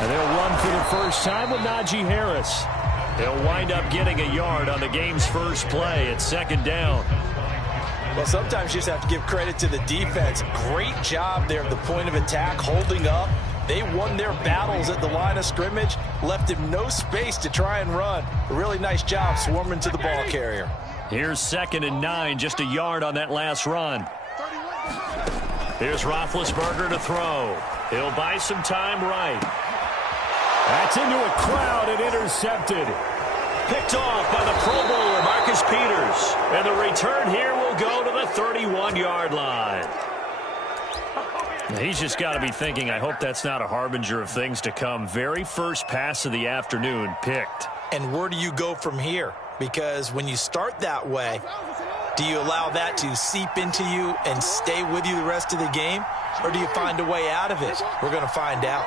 And they'll run for the first time with Najee Harris. They'll wind up getting a yard on the game's first play at second down. Well, sometimes you just have to give credit to the defense. Great job there at the point of attack, holding up. They won their battles at the line of scrimmage, left him no space to try and run. A really nice job swarming to the ball carrier. Here's 2nd and 9, just a yard on that last run. Here's Roethlisberger to throw. He'll buy some time right. That's into a crowd and intercepted. Picked off by the Pro Bowler, Marcus Peters. And the return here will go to the 31-yard line. He's just got to be thinking, I hope that's not a harbinger of things to come. Very first pass of the afternoon picked. And where do you go from here? Because when you start that way, do you allow that to seep into you and stay with you the rest of the game? Or do you find a way out of it? We're going to find out.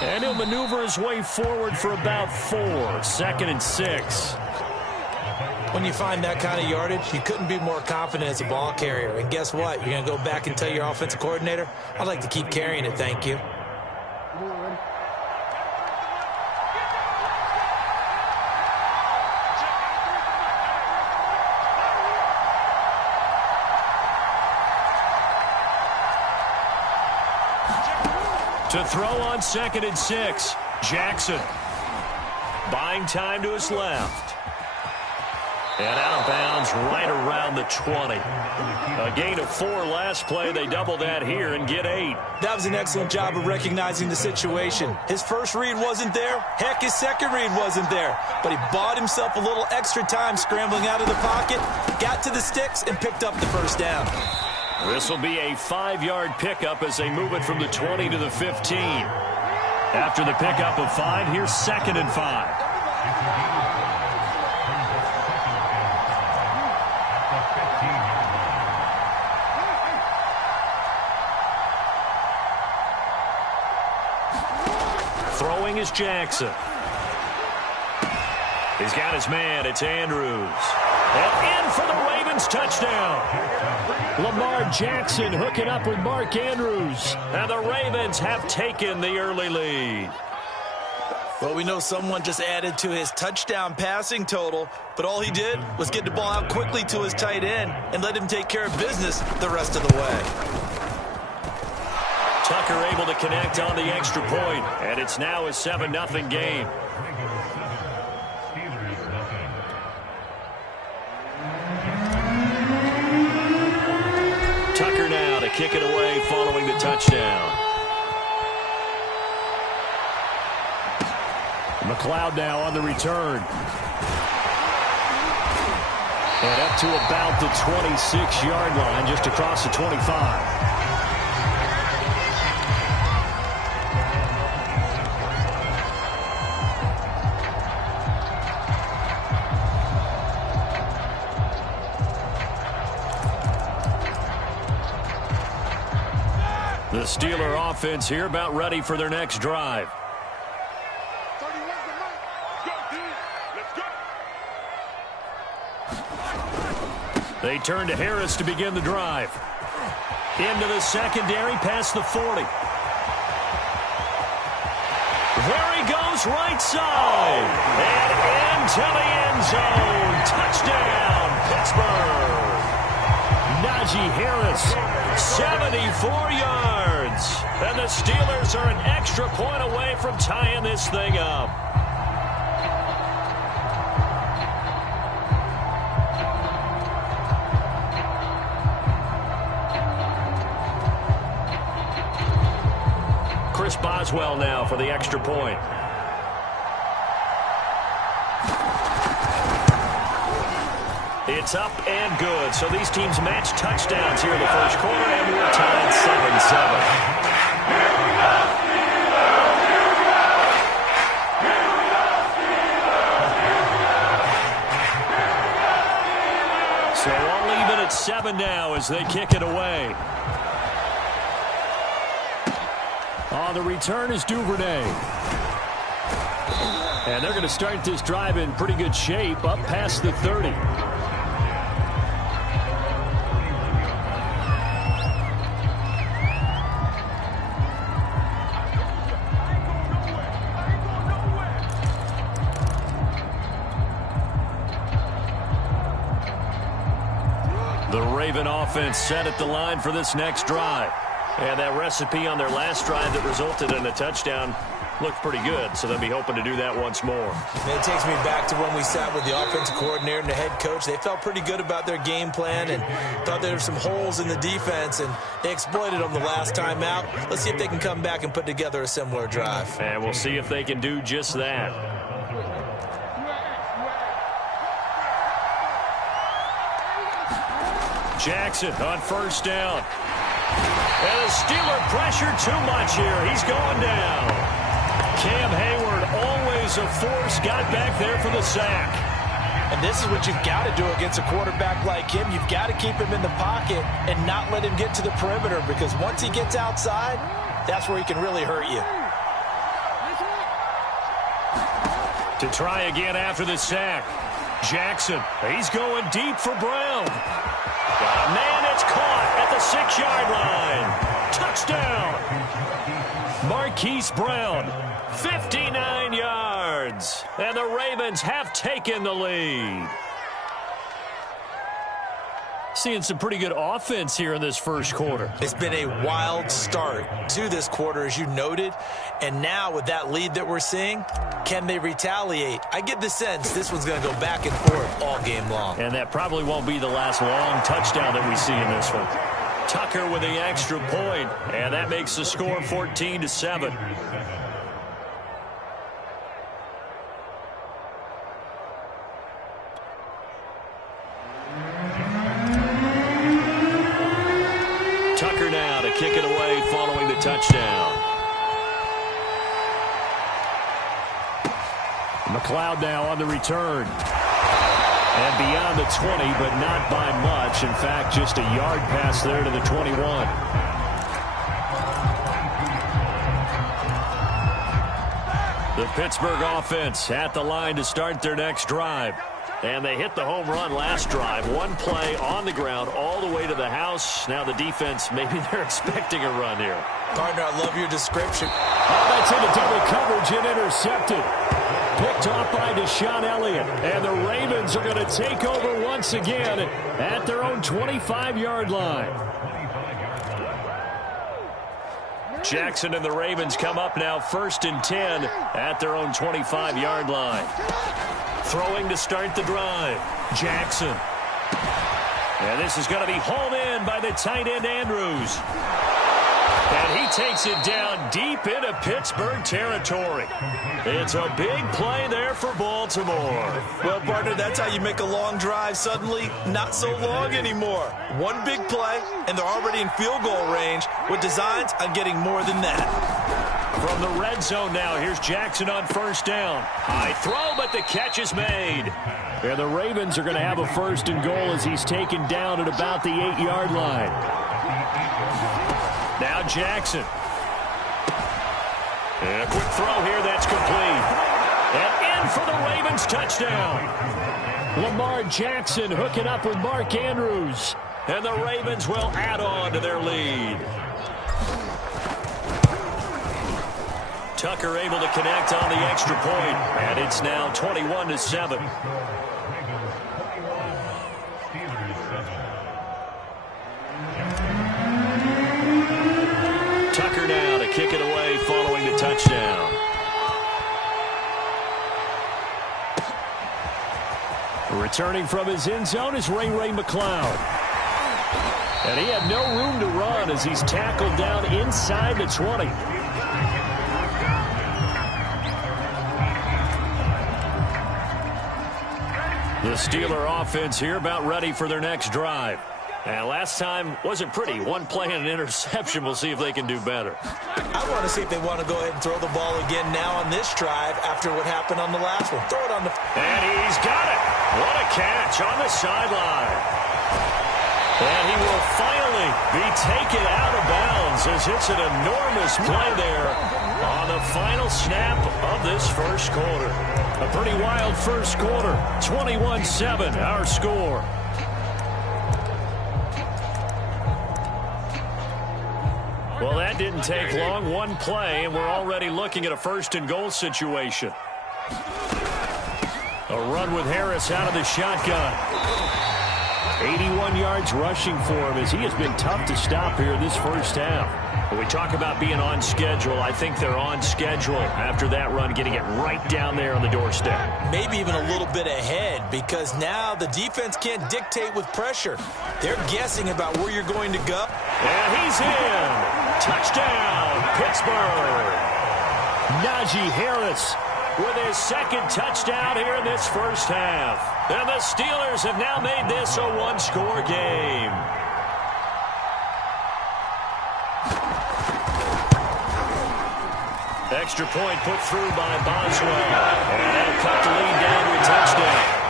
And he'll maneuver his way forward for about 4. 2nd and 6. When you find that kind of yardage, you couldn't be more confident as a ball carrier. And guess what? You're going to go back and tell your offensive coordinator, I'd like to keep carrying it, thank you. To throw on 2nd and 6, Jackson. Buying time to his left. And out of bounds right around the 20. A gain of 4 last play. They double that here and get 8. That was an excellent job of recognizing the situation. His first read wasn't there. Heck, his second read wasn't there. But he bought himself a little extra time scrambling out of the pocket, got to the sticks, and picked up the first down. This will be a 5-yard pickup as they move it from the 20 to the 15. After the pickup of 5, here's 2nd and 5. Throwing is Jackson. He's got his man. It's Andrews. And in for the Ravens touchdown. Lamar Jackson hooking up with Mark Andrews. And the Ravens have taken the early lead. Well, we know someone just added to his touchdown passing total, but all he did was get the ball out quickly to his tight end and let him take care of business the rest of the way. Tucker able to connect on the extra point, and it's now a 7-0 game. Tucker now to kick it away following the touchdown. McLeod now on the return. And up to about the 26-yard line, just across the 25. The Steeler offense here about ready for their next drive. They turn to Harris to begin the drive. Into the secondary, past the 40. There he goes, right side. And into the end zone. Touchdown, Pittsburgh. Najee Harris, 74 yards. And the Steelers are an extra point away from tying this thing up. Chris Boswell now for the extra point. It's up and good. So these teams match touchdowns here in the first quarter, and we're tied 7-7. So all even at 7 now as they kick it away. On the return is Duvernay. And they're going to start this drive in pretty good shape, up past the 30. The Raven offense set at the line for this next drive. And that recipe on their last drive that resulted in a touchdown looked pretty good, so they'll be hoping to do that once more. It takes me back to when we sat with the offensive coordinator and the head coach. They felt pretty good about their game plan and thought there were some holes in the defense, and they exploited them the last time out. Let's see if they can come back and put together a similar drive. And we'll see if they can do just that. Jackson on first down. And the Steeler pressure too much here. He's going down. Cam Hayward, always a force, got back there for the sack. And this is what you've got to do against a quarterback like him. You've got to keep him in the pocket and not let him get to the perimeter, because once he gets outside, that's where he can really hurt you. To try again after the sack. Jackson, he's going deep for Brown. Got a man, it's caught at the 6-yard line. Touchdown. Marquise Brown, 59 yards. And the Ravens have taken the lead. Seeing some pretty good offense here in this first quarter. It's been a wild start to this quarter, as you noted. And now with that lead that we're seeing, can they retaliate? I get the sense this one's going to go back and forth all game long. And that probably won't be the last long touchdown that we see in this one. Tucker with the extra point, and that makes the score 14-7. Tucker now to kick it away following the touchdown. McLeod now on the return. And beyond the 20, but not by much. In fact, just a yard pass there to the 21. The Pittsburgh offense at the line to start their next drive. And they hit the home run last drive. One play on the ground all the way to the house. Now the defense, maybe they're expecting a run here. Partner, I love your description. Oh, that's into double coverage and intercepted. Picked off by Deshaun Elliott. And the Ravens are going to take over once again at their own 25-yard line. Jackson and the Ravens come up now 1st and 10 at their own 25-yard line. Throwing to start the drive. Jackson. And this is going to be hauled in by the tight end Andrews. And he takes it down deep into Pittsburgh territory. It's a big play there for Baltimore. Well, partner, that's how you make a long drive suddenly not so long anymore. One big play, and they're already in field goal range with designs on getting more than that. From the red zone now, here's Jackson on first down. High throw, but the catch is made. And the Ravens are going to have a 1st and goal as he's taken down at about the 8-yard line. Now Jackson. And a quick throw here that's complete. And in for the Ravens touchdown. Lamar Jackson hooking up with Mark Andrews. And the Ravens will add on to their lead. Tucker able to connect on the extra point. And it's now 21-7. Tucker now to kick it away following the touchdown. Returning from his end zone is Ray McLeod. And he had no room to run as he's tackled down inside the 20. The Steeler offense here about ready for their next drive. And last time wasn't pretty. One play and an interception. We'll see if they can do better. I want to see if they want to go ahead and throw the ball again now on this drive after what happened on the last one. Throw it on the... And he's got it. What a catch on the sideline. And he will finally be taken out of bounds as it's an enormous play there on the final snap of this first quarter. A pretty wild first quarter. 21-7, our score. Well, that didn't take long. One play, and we're already looking at a 1st and goal situation. A run with Harris out of the shotgun. 81 yards rushing for him as he has been tough to stop here in this first half. When we talk about being on schedule, I think they're on schedule after that run, getting it right down there on the doorstep. Maybe even a little bit ahead, because now the defense can't dictate with pressure. They're guessing about where you're going to go. And he's in. Touchdown, Pittsburgh. Najee Harris with his second touchdown here in this first half. And the Steelers have now made this a one-score game. Extra point put through by Boswell. And that'll cut the lead down to a touchdown.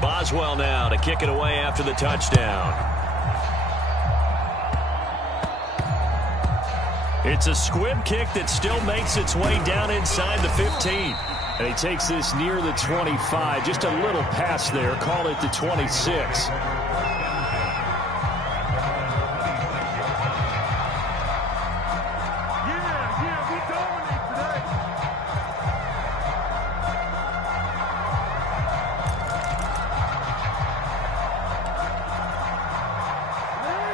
Boswell now to kick it away after the touchdown. It's a squib kick that still makes its way down inside the 15. And he takes this near the 25. Just a little pass there. Call it the 26.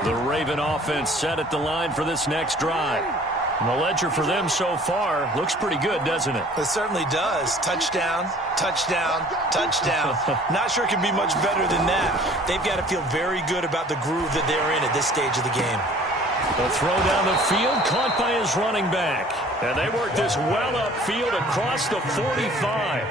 The Raven offense set at the line for this next drive. And the ledger for them so far looks pretty good, doesn't it? It certainly does. Touchdown, touchdown, touchdown. Not sure it can be much better than that. They've got to feel very good about the groove that they're in at this stage of the game. The throw down the field, caught by his running back. And they work this well upfield across the 45.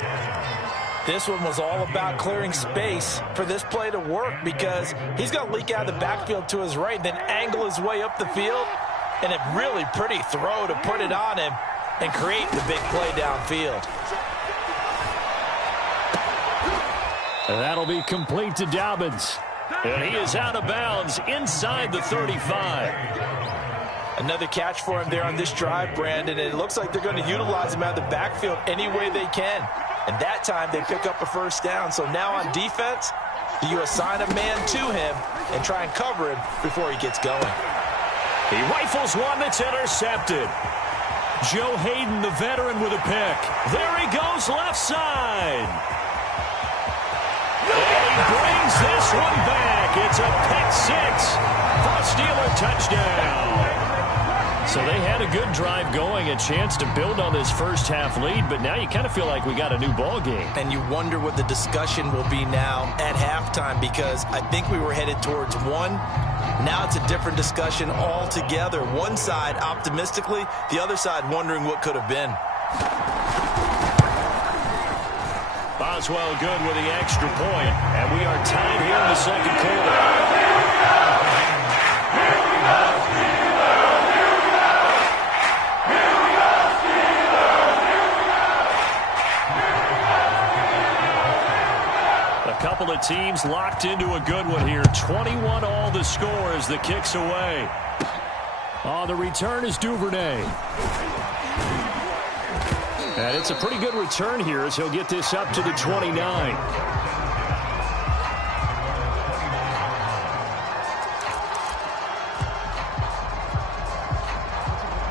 This one was all about clearing space for this play to work, because he's going to leak out of the backfield to his right, then angle his way up the field. And a really pretty throw to put it on him and create the big play downfield. And that'll be complete to Dobbins. And he is out of bounds inside the 35. Another catch for him there on this drive, Brandon. And it looks like they're going to utilize him out of the backfield any way they can. And that time they pick up a first down. So now on defense, do you assign a man to him and try and cover him before he gets going? He rifles one that's intercepted. Joe Hayden, the veteran, with a pick. There he goes, left side. And he brings this one back. It's a pick six for a Steeler touchdown. So they had a good drive going, a chance to build on this first half lead, but now you kind of feel like we got a new ball game. And you wonder what the discussion will be now at halftime, because I think we were headed towards one. Now it's a different discussion altogether. One side optimistically, the other side wondering what could have been. Boswell good with the extra point, and we are tied here in the second quarter. Couple of teams locked into a good one here. 21 all the score as the kick's away. On the return is Duvernay. And it's a pretty good return here as he'll get this up to the 29.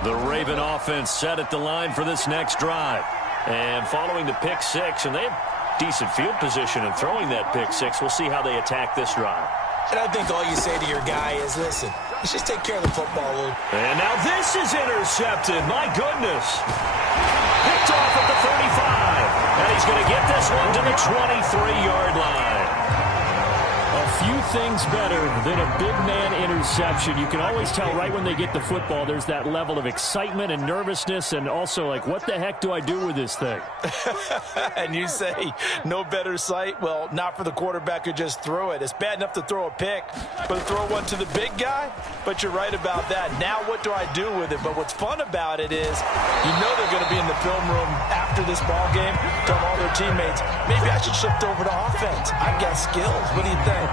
The Raven offense set at the line for this next drive. And following the pick six, and they have decent field position and throwing that pick six. We'll see how they attack this drive. And I think all you say to your guy is, listen, let's just take care of the football a little. And now this is intercepted. My goodness. Picked off at the 35. And he's going to get this one to the 23-yard line. A few things better than a big man interception. You can always tell right when they get the football, there's that level of excitement and nervousness, and also like, what the heck do I do with this thing? And you say, no better sight? Well, not for the quarterback who just threw it. It's bad enough to throw a pick, but to throw one to the big guy? But you're right about that. Now what do I do with it? But what's fun about it is, you know they're going to be in the film room after this ball game, telling all their teammates, maybe I should shift over to offense. I've got skills. What do you think?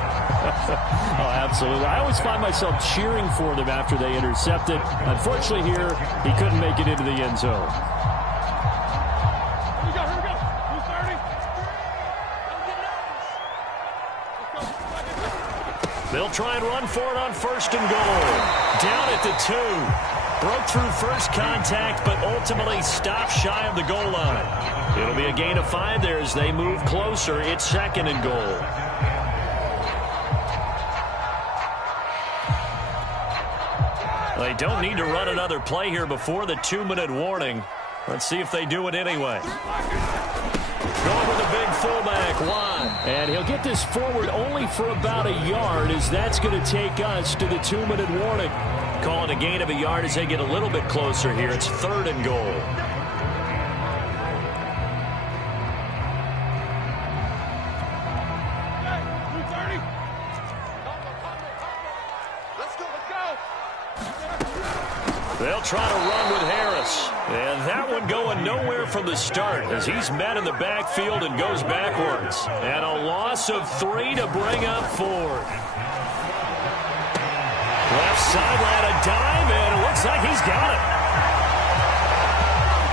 Oh, absolutely. I always find myself cheering for them after they intercept it. Unfortunately here, he couldn't make it into the end zone. Here we go. Who's 30? They'll try and run for it on 1st and goal. Down at the 2. Broke through first contact, but ultimately stopped shy of the goal line. It'll be a gain of 5 there as they move closer. It's 2nd and goal. They don't need to run another play here before the 2-minute warning. Let's see if they do it anyway. Going with a big fullback wide. And he'll get this forward only for about a yard, as that's going to take us to the 2-minute warning. Call it a gain of a yard as they get a little bit closer here. It's 3rd and goal. They'll try to run with Harris. And that one going nowhere from the start as he's met in the backfield and goes backwards. And a loss of 3 to bring up 4. Left sideline, a dive, and it looks like he's got it.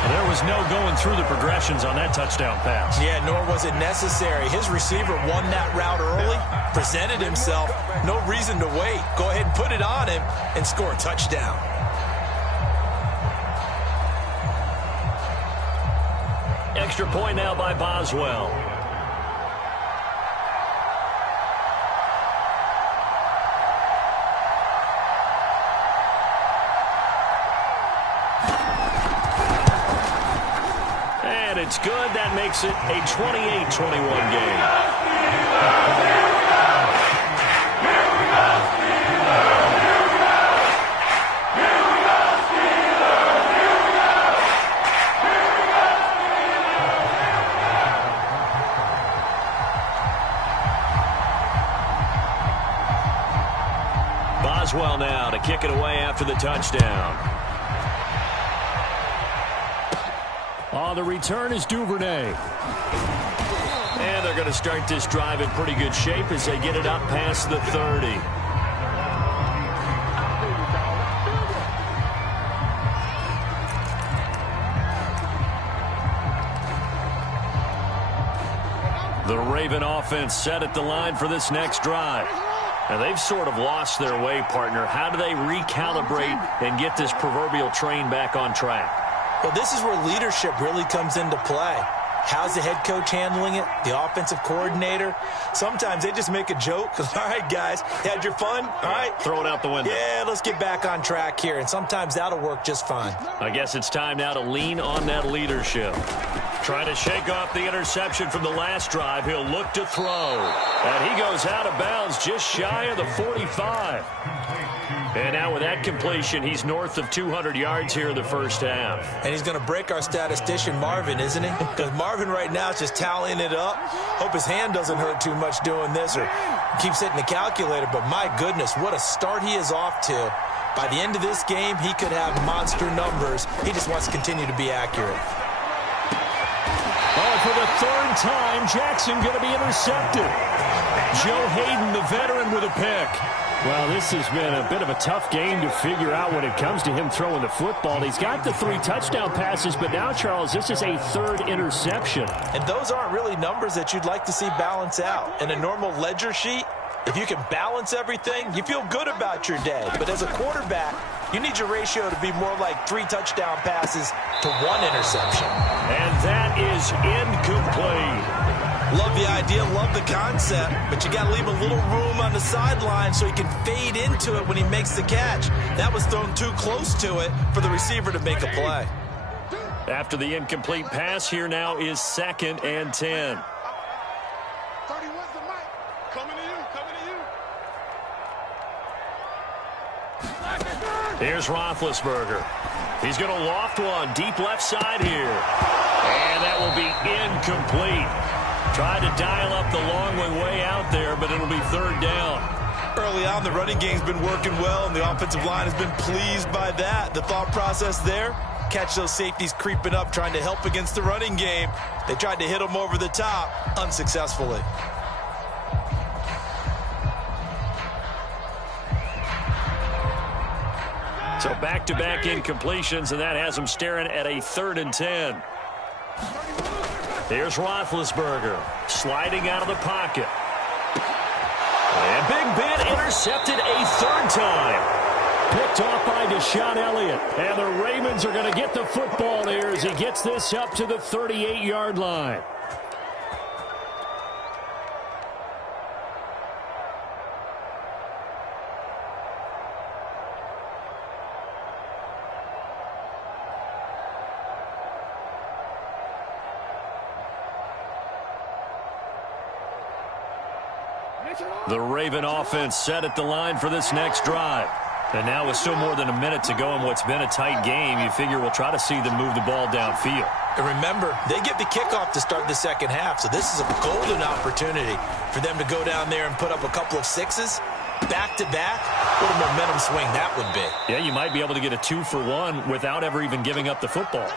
There was no going through the progressions on that touchdown pass. Yeah, nor was it necessary. His receiver won that route early, presented himself. No reason to wait. Go ahead and put it on him and score a touchdown. Extra point now by Boswell. And it's good. That makes it a 28-21 game. Boswell now to kick it away after the touchdown. On the return is Duvernay. And they're going to start this drive in pretty good shape as they get it up past the 30. The Raven offense set at the line for this next drive. And they've sort of lost their way, partner. How do they recalibrate and get this proverbial train back on track? Well, this is where leadership really comes into play. How's the head coach handling it? The offensive coordinator? Sometimes they just make a joke. All right, guys, had your fun? All right. Throw it out the window. Yeah, let's get back on track here. And sometimes that'll work just fine. I guess it's time now to lean on that leadership. Trying to shake off the interception from the last drive. He'll look to throw. And he goes out of bounds just shy of the 45. And now with that completion, he's north of 200 yards here in the first half. And he's going to break our statistician, Marvin, isn't he? Because Marvin right now is just tallying it up. Hope his hand doesn't hurt too much doing this or keeps hitting the calculator. But my goodness, what a start he is off to. By the end of this game, he could have monster numbers. He just wants to continue to be accurate. Oh, for the third time, Jackson going to be intercepted. Joe Hayden, the veteran, with a pick. Well, this has been a bit of a tough game to figure out when it comes to him throwing the football. He's got the 3 touchdown passes, but now, Charles, this is a 3rd interception. And those aren't really numbers that you'd like to see balance out. In a normal ledger sheet, if you can balance everything, you feel good about your day. But as a quarterback, you need your ratio to be more like 3 touchdown passes to 1 interception. And that is incomplete. Love the idea, love the concept, but you got to leave a little room on the sideline so he can fade into it when he makes the catch. That was thrown too close to it for the receiver to make a play. After the incomplete pass, here now is 2nd and 10. 31's the mic. Coming to you. Here's Roethlisberger. He's going to loft one deep left side here. And that will be incomplete. Tried to dial up the long way out there, but it'll be 3rd down. Early on, the running game's been working well, and the offensive line has been pleased by that. The thought process there, catch those safeties creeping up, trying to help against the running game. They tried to hit them over the top, unsuccessfully. So back-to-back incompletions, and that has them staring at a 3rd and 10. Here's Roethlisberger sliding out of the pocket. And Big Ben intercepted a 3rd time. Picked off by Deshaun Elliott. And the Ravens are going to get the football here as he gets this up to the 38-yard line. The Raven offense set at the line for this next drive. And now with still more than a minute to go in what's been a tight game, you figure we'll try to see them move the ball downfield. And remember, they get the kickoff to start the second half, so this is a golden opportunity for them to go down there and put up a couple of sixes back-to-back. What a momentum swing that would be. Yeah, you might be able to get a 2-for-1 without ever even giving up the football.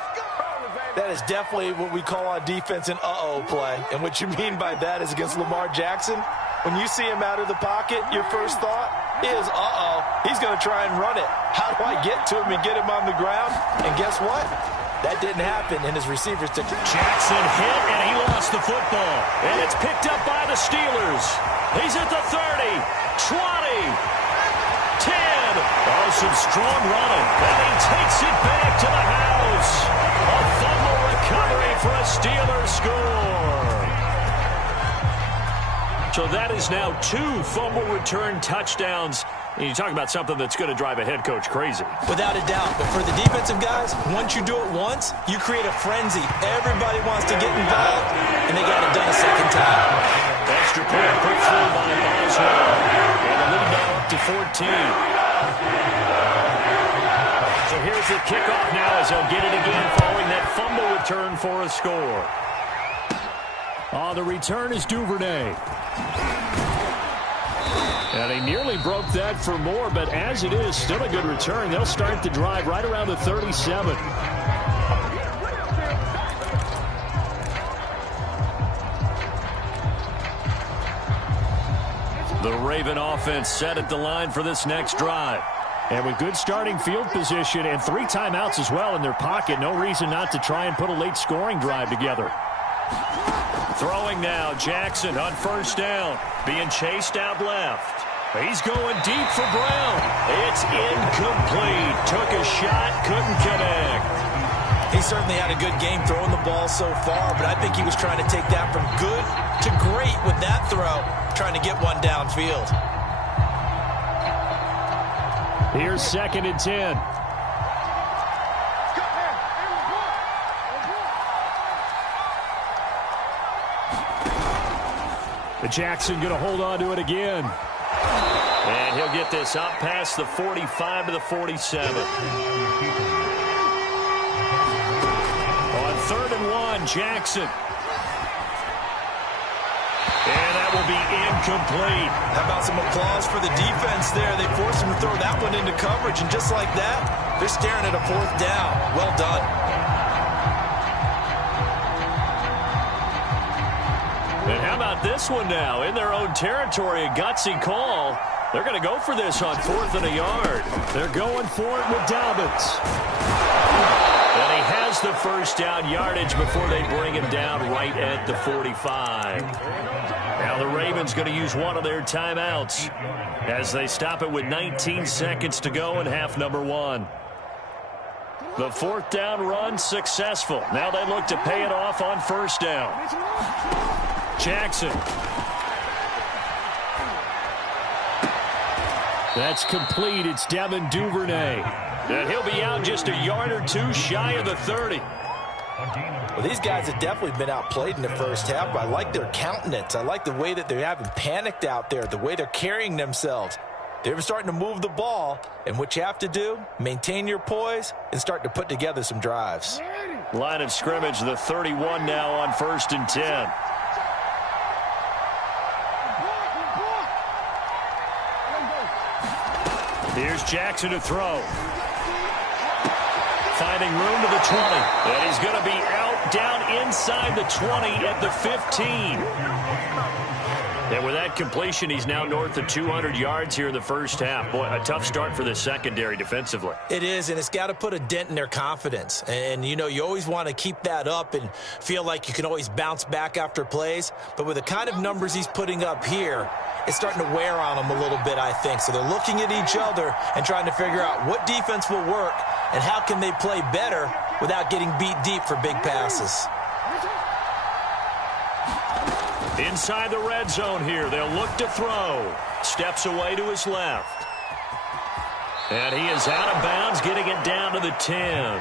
That is definitely what we call on defense an uh-oh play. And what you mean by that is against Lamar Jackson, when you see him out of the pocket, your first thought is, uh-oh, he's going to try and run it. How do I get to him and get him on the ground? And guess what? That didn't happen, and his receivers took it. Jackson hit, and he lost the football. And it's picked up by the Steelers. He's at the 30, 20, 10. Oh, some strong running. And he takes it back to the house. A fumble recovery for a Steelers score. So that is now 2 fumble return touchdowns. And you talk about something that's going to drive a head coach crazy. Without a doubt. But for the defensive guys, once you do it once, you create a frenzy. Everybody wants to get involved, and they got it done a second time. Extra point put through by Boswell. And the lead now up to 14. So here's the kickoff now as they'll get it again following that fumble return for a score. On the return is Duvernay. And he nearly broke that for more, but as it is, still a good return. They'll start the drive right around the 37. The Raven offense set at the line for this next drive. And with good starting field position and 3 timeouts as well in their pocket, no reason not to try and put a late scoring drive together. Throwing now, Jackson on first down, being chased out left. He's going deep for Brown. It's incomplete. Took a shot, couldn't connect. He certainly had a good game throwing the ball so far, but I think he was trying to take that from good to great with that throw, trying to get one downfield. Here's 2nd and 10. Jackson going to hold on to it again. And he'll get this up past the 45 to the 47. On 3rd and 1, Jackson. And that will be incomplete. How about some applause for the defense there? They forced him to throw that one into coverage, and just like that, they're staring at a 4th down. Well done. And how about this one now? In their own territory, a gutsy call. They're going to go for this on 4th and a yard. They're going for it with Dobbins. And he has the first down yardage before they bring him down right at the 45. Now the Ravens going to use one of their timeouts as they stop it with 19 seconds to go in half number 1. The 4th down run successful. Now they look to pay it off on first down. Jackson. That's complete. It's Devin Duvernay. And he'll be out just a yard or 2 shy of the 30. Well, these guys have definitely been outplayed in the first half, but I like their countenance. I like the way that they haven't panicked out there, the way they're carrying themselves. They're starting to move the ball, and what you have to do, maintain your poise and start to put together some drives. Line of scrimmage, the 31 now on 1st and 10. Here's Jackson to throw. Finding room to the 20. And he's going to be out down inside the 20 at the 15. And with that completion, he's now north of 200 yards here in the first half. Boy, a tough start for the secondary defensively. It is, and it's got to put a dent in their confidence. And, you know, you always want to keep that up and feel like you can always bounce back after plays. But with the kind of numbers he's putting up here, it's starting to wear on them a little bit, I think. So they're looking at each other and trying to figure out what defense will work and how can they play better without getting beat deep for big passes. Inside the red zone here, they'll look to throw. Steps away to his left. And he is out of bounds, getting it down to the 10.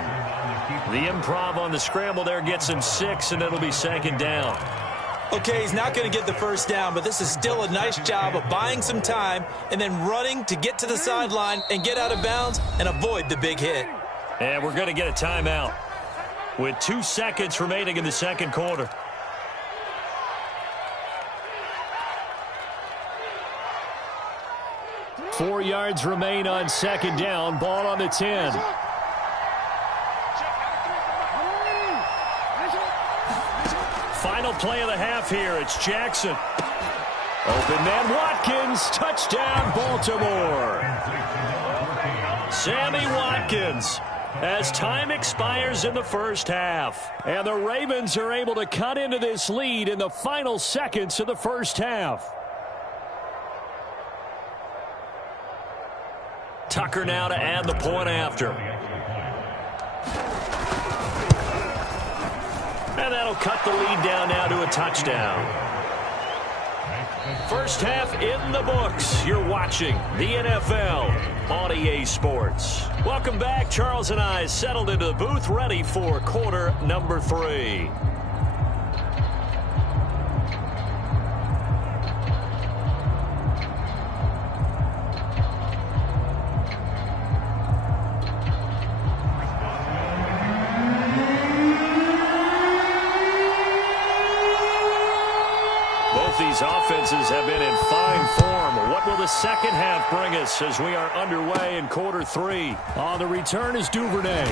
The improv on the scramble there gets him 6, and it'll be second down. Okay, he's not going to get the first down, but this is still a nice job of buying some time and then running to get to the sideline and get out of bounds and avoid the big hit. And we're going to get a timeout with 2 seconds remaining in the second quarter. Four yards remain on second down. Ball on the 10. Final play of the half here. It's Jackson. Open man Watkins. Touchdown Baltimore. Sammy Watkins as time expires in the first half. And the Ravens are able to cut into this lead in the final seconds of the first half. Tucker now to add the point after. And that'll cut the lead down now to a touchdown. First half in the books. You're watching the NFL on EA Sports. Welcome back. Charles and I settled into the booth, ready for quarter number 3. These offenses have been in fine form. What will the second half bring us as we are underway in quarter 3? On the return is Duvernay.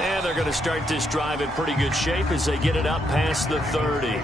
And they're going to start this drive in pretty good shape as they get it up past the 30.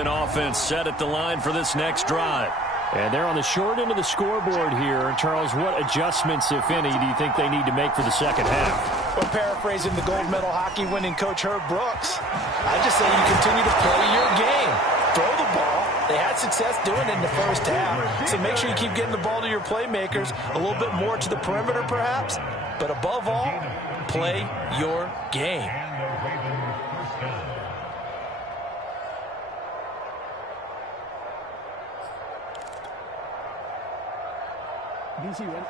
Offense set at the line for this next drive. And they're on the short end of the scoreboard here. And Charles, what adjustments, if any, do you think they need to make for the second half? Well, paraphrasing the gold medal hockey winning coach Herb Brooks, I just say you continue to play your game. Throw the ball. They had success doing it in the first half. So make sure you keep getting the ball to your playmakers, a little bit more to the perimeter perhaps. But above all, play your game. DC, ready?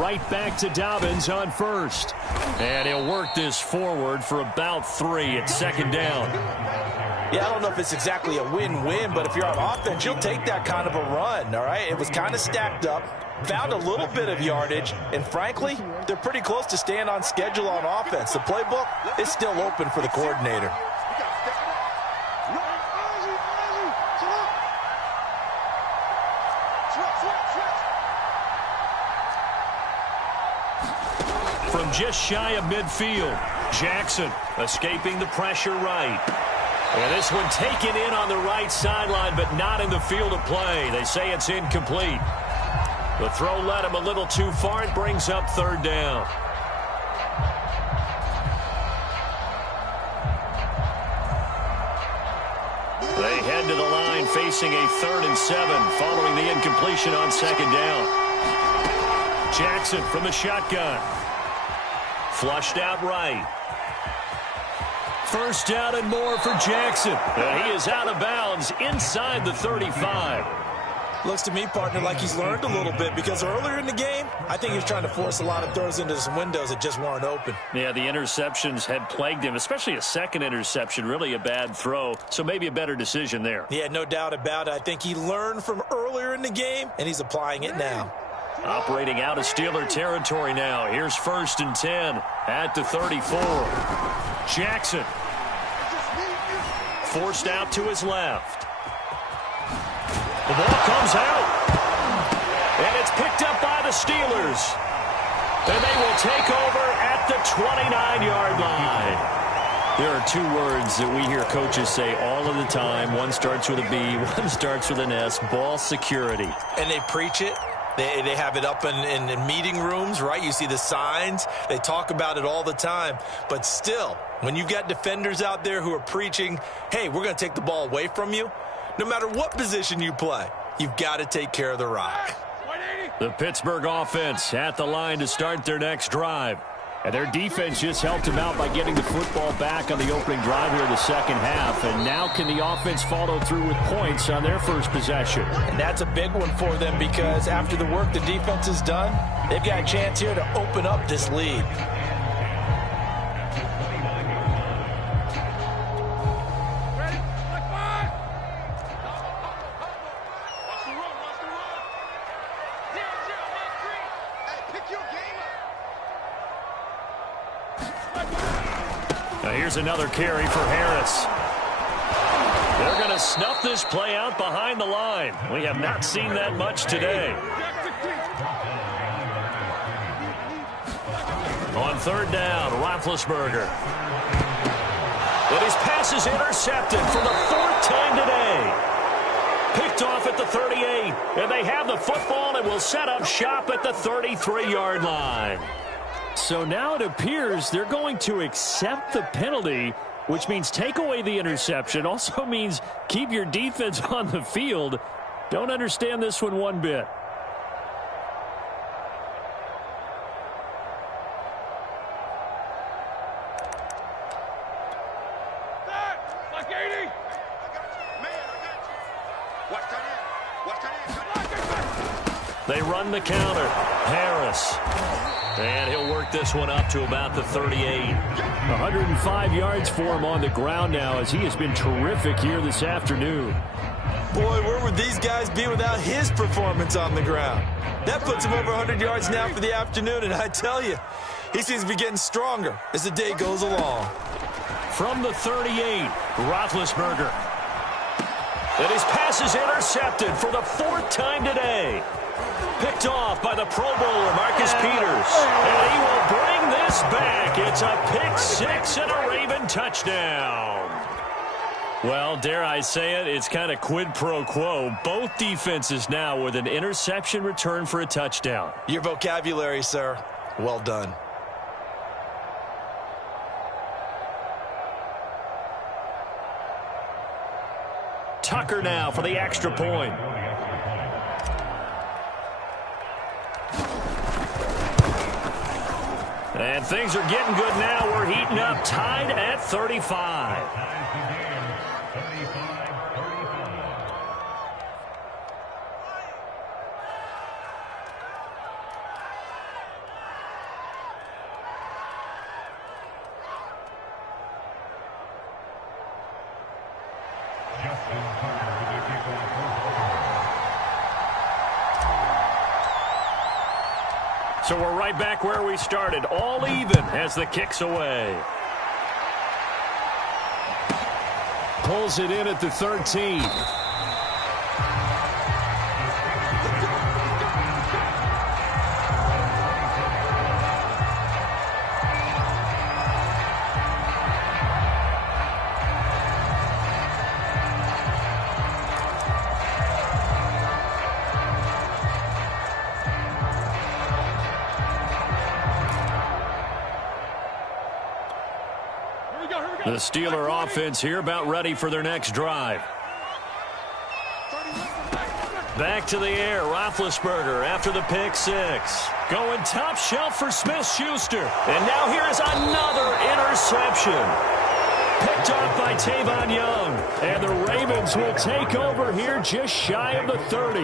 Right back to Dobbins on first. And he'll work this forward for about 3 at second down. Yeah, I don't know if it's exactly a win-win, but if you're on offense, you'll take that kind of a run, all right? It was kind of stacked up, found a little bit of yardage, and frankly, they're pretty close to staying on schedule on offense. The playbook is still open for the coordinator. From just shy of midfield, Jackson escaping the pressure right. And this one taken in on the right sideline, but not in the field of play. They say it's incomplete. The throw led him a little too far. It brings up third down. They head to the line facing a 3rd and 7 following the incompletion on second down. Jackson from the shotgun. Flushed out right. First down and more for Jackson. And he is out of bounds inside the 35. Looks to me, partner, like he's learned a little bit, because earlier in the game, I think he was trying to force a lot of throws into some windows that just weren't open. Yeah, the interceptions had plagued him, especially a second interception, really a bad throw, so maybe a better decision there. Yeah, no doubt about it. I think he learned from earlier in the game, and he's applying it now. Operating out of Steeler territory now. Here's 1st and 10 at the 34. Jackson forced out to his left. The ball comes out, and it's picked up by the Steelers. And they will take over at the 29-yard line. There are two words that we hear coaches say all of the time. One starts with a B, one starts with an S, ball security. And they preach it. They have it up in meeting rooms, right? You see the signs. They talk about it all the time. But still, when you've got defenders out there who are preaching, hey, we're going to take the ball away from you, no matter what position you play, you've got to take care of the rock. The Pittsburgh offense at the line to start their next drive. And their defense just helped them out by getting the football back on the opening drive here in the second half. And now can the offense follow through with points on their first possession? And that's a big one for them, because after the work the defense has done, they've got a chance here to open up this lead. Here's another carry for Harris. They're going to snuff this play out behind the line. We have not seen that much today. On 3rd down, Roethlisberger. And his pass is intercepted for the 4th time today. Picked off at the 38. And they have the football and will set up shop at the 33-yard line. So now it appears they're going to accept the penalty, which means take away the interception. Also means keep your defense on the field. Don't understand this one bit. They run the counter. Harris. And he'll work this one up to about the 38. 105 yards for him on the ground now, as he has been terrific here this afternoon. Boy, where would these guys be without his performance on the ground? That puts him over 100 yards now for the afternoon, and I tell you, he seems to be getting stronger as the day goes along. From the 38, Roethlisberger. And his pass is intercepted for the 4th time today. Picked off by the Pro Bowler, Marcus Peters. And he will bring this back. It's a pick 6 and a Raven touchdown. Well, dare I say it, it's kind of quid pro quo. Both defenses now with an interception return for a touchdown. Your vocabulary, sir. Well done. Tucker now for the extra point. And things are getting good now. We're heating up, tied at 35. So we're right back where we started, all even as the kick's away. Pulls it in at the 13. The Steeler offense here about ready for their next drive. Back to the air, Roethlisberger after the pick 6. Going top shelf for Smith-Schuster. And now here is another interception. Picked off by Tavon Young. And the Ravens will take over here just shy of the 30.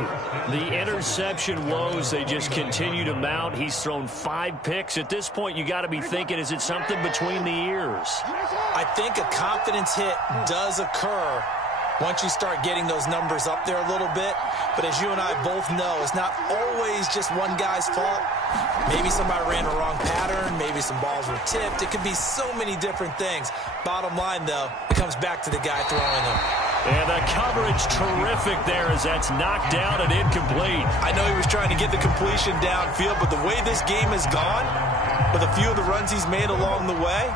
The interception woes, they just continue to mount. He's thrown 5 picks. At this point, you got to be thinking, is it something between the ears? I think a confidence hit does occur once you start getting those numbers up there a little bit. But as you and I both know, it's not always just one guy's fault. Maybe somebody ran a wrong pattern. Maybe some balls were tipped. It could be so many different things. Bottom line, though, it comes back to the guy throwing them. And the coverage terrific there as that's knocked down and incomplete. I know he was trying to get the completion downfield, but the way this game has gone, with a few of the runs he's made along the way,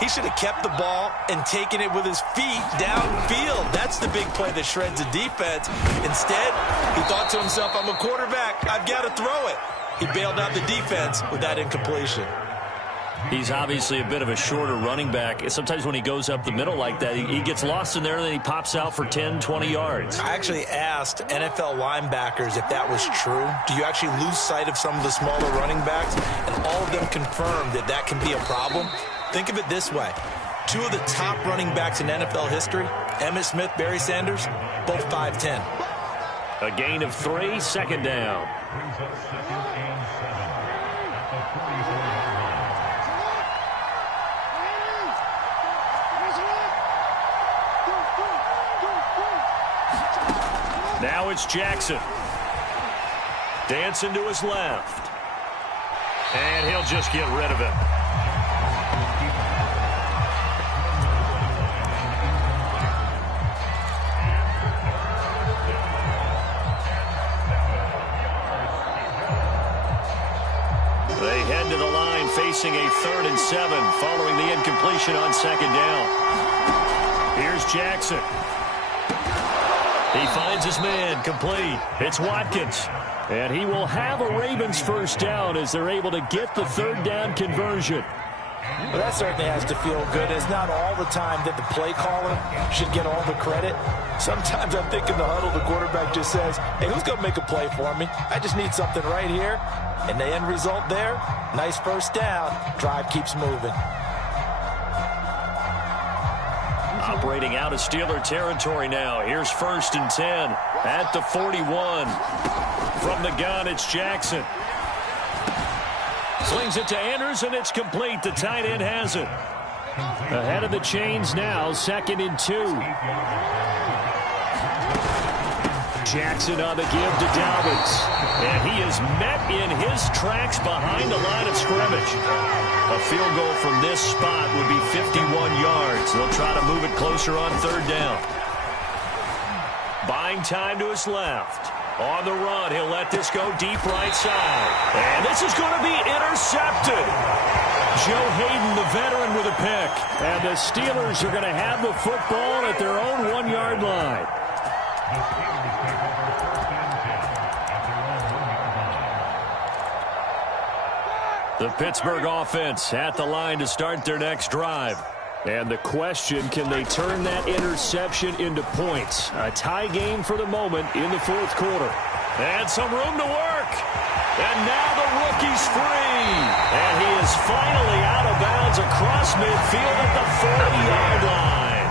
he should have kept the ball and taken it with his feet downfield. That's the big play that shreds the defense. Instead, he thought to himself, I'm a quarterback. I've got to throw it. He bailed out the defense with that incompletion. He's obviously a bit of a shorter running back. Sometimes when he goes up the middle like that, he gets lost in there and then he pops out for 10, 20 yards. I actually asked NFL linebackers if that was true. Do you actually lose sight of some of the smaller running backs? And all of them confirmed that that can be a problem. Think of it this way. 2 of the top running backs in NFL history, Emmitt Smith, Barry Sanders, both 5'10". A gain of 3, second down. Now it's Jackson. Dancing to his left. And he'll just get rid of it. They head to the line facing a 3rd and 7 following the incompletion on second down. Here's Jackson. He finds his man complete. It's Watkins. And he will have a Ravens first down as they're able to get the 3rd down conversion. Well, that certainly has to feel good. It's not all the time that the play caller should get all the credit. Sometimes I think in the huddle, the quarterback just says, hey, who's going to make a play for me? I just need something right here. And the end result there, nice first down. Drive keeps moving. Operating out of Steeler territory now. Here's 1st and 10 at the 41. From the gun, it's Jackson. Slings it to Andrews, and it's complete. The tight end has it. Ahead of the chains now, 2nd and 2. Jackson on the give to Dobbins. And he is met in his tracks behind the line of scrimmage. A field goal from this spot would be 51 yards. They'll try to move it closer on 3rd down. Buying time to his left. On the run, he'll let this go deep right side. And this is going to be intercepted. Joe Hayden, the veteran, with a pick. And the Steelers are going to have the football at their own 1-yard line. The Pittsburgh offense at the line to start their next drive. And the question, can they turn that interception into points? A tie game for the moment in the 4th quarter. And some room to work. And now the rookie's free. And he is finally out of bounds across midfield at the 40-yard line.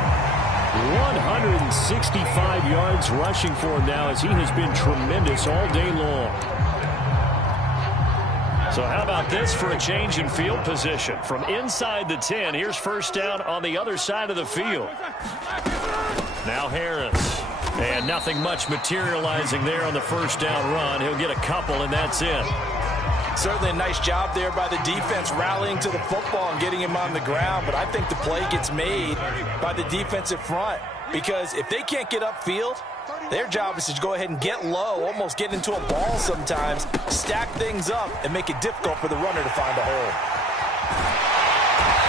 165 yards rushing for him now as he has been tremendous all day long. So how about this for a change in field position? From inside the 10, here's 1st down on the other side of the field. Now Harris. And nothing much materializing there on the 1st down run. He'll get a couple, and that's it. Certainly a nice job there by the defense rallying to the football and getting him on the ground. But I think the play gets made by the defensive front. Because if they can't get upfield, their job is to go ahead and get low, almost get into a ball sometimes, stack things up, and make it difficult for the runner to find a hole.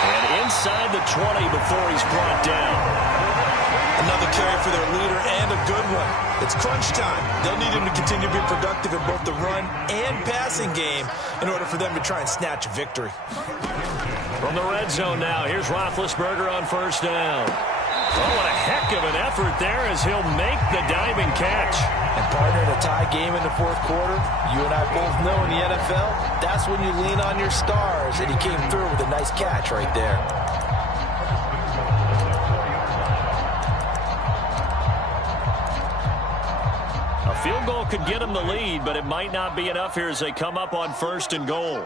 And inside the 20 before he's brought down. Another carry for their leader and a good one. It's crunch time. They'll need him to continue to be productive in both the run and passing game in order for them to try and snatch a victory. From the red zone now, here's Roethlisberger on 1st down. Oh, what a heck of an effort there as he'll make the diving catch. And partner, in a tie game in the 4th quarter, you and I both know in the NFL, that's when you lean on your stars, and he came through with a nice catch right there. Field goal could get them the lead, but it might not be enough here as they come up on 1st and goal.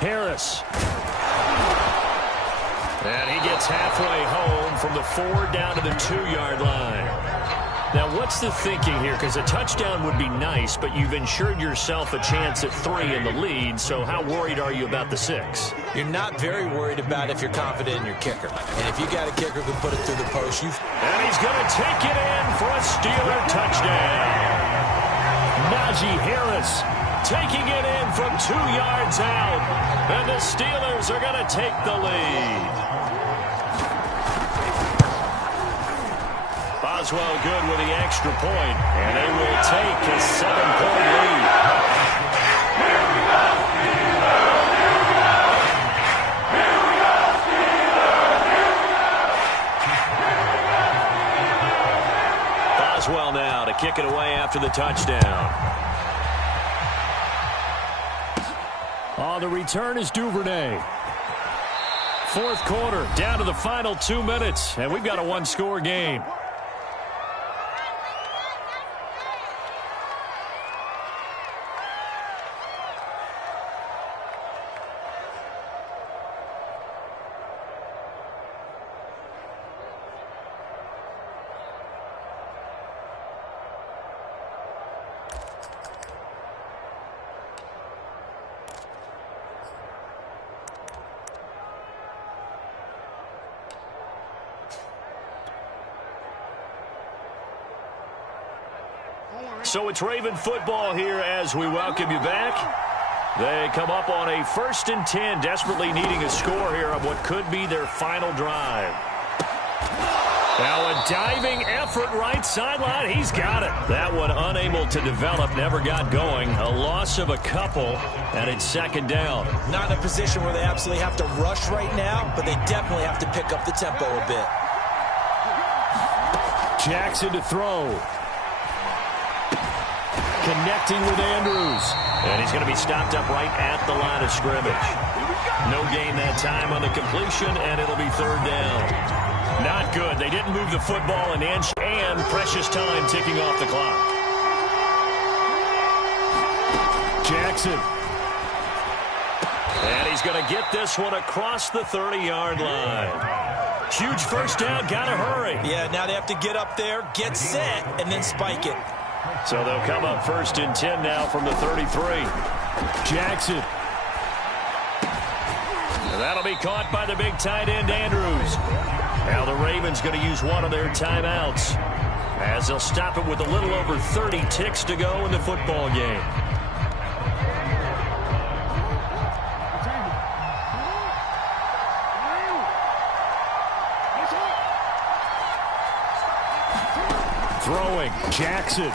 Harris. And he gets halfway home from the 4 down to the 2-yard line. Now, what's the thinking here? Because a touchdown would be nice, but you've ensured yourself a chance at 3 in the lead, so how worried are you about the 6? You're not very worried about if you're confident in your kicker. And if you got a kicker who can put it through the post, And he's going to take it in for a Steeler touchdown. Najee Harris taking it in from 2 yards out. And the Steelers are going to take the lead. Boswell good with the extra point, and they will take a 7-point lead. Boswell now to kick it away after the touchdown. On the return is Duvernay. 4th quarter, down to the final 2 minutes, and we've got a 1-score game. So it's Raven football here as we welcome you back. They come up on a 1st and 10, desperately needing a score here on what could be their final drive. Now a diving effort right sideline. He's got it. That one unable to develop, never got going. A loss of a couple, and it's 2nd down. not in a position where they absolutely have to rush right now, but they definitely have to pick up the tempo a bit. Jackson to throw. Connecting with Andrews. And he's going to be stopped up right at the line of scrimmage. No gain that time on the completion, and it'll be 3rd down. Not good. They didn't move the football an inch, and precious time ticking off the clock. Jackson. And he's going to get this one across the 30-yard line. Huge 1st down. Got to hurry. Yeah, now they have to get up there, get set, and then spike it. So they'll come up 1st and 10 now from the 33. Jackson. And that'll be caught by the big tight end, Andrews. Now the Ravens going to use one of their timeouts as they'll stop it with a little over 30 ticks to go in the football game. Throwing, Jackson.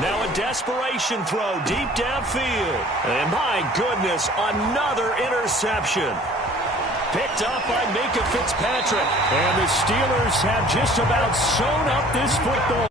Now a desperation throw deep downfield. And my goodness, another interception. Picked up by Minkah Fitzpatrick. And the Steelers have just about sewn up this football.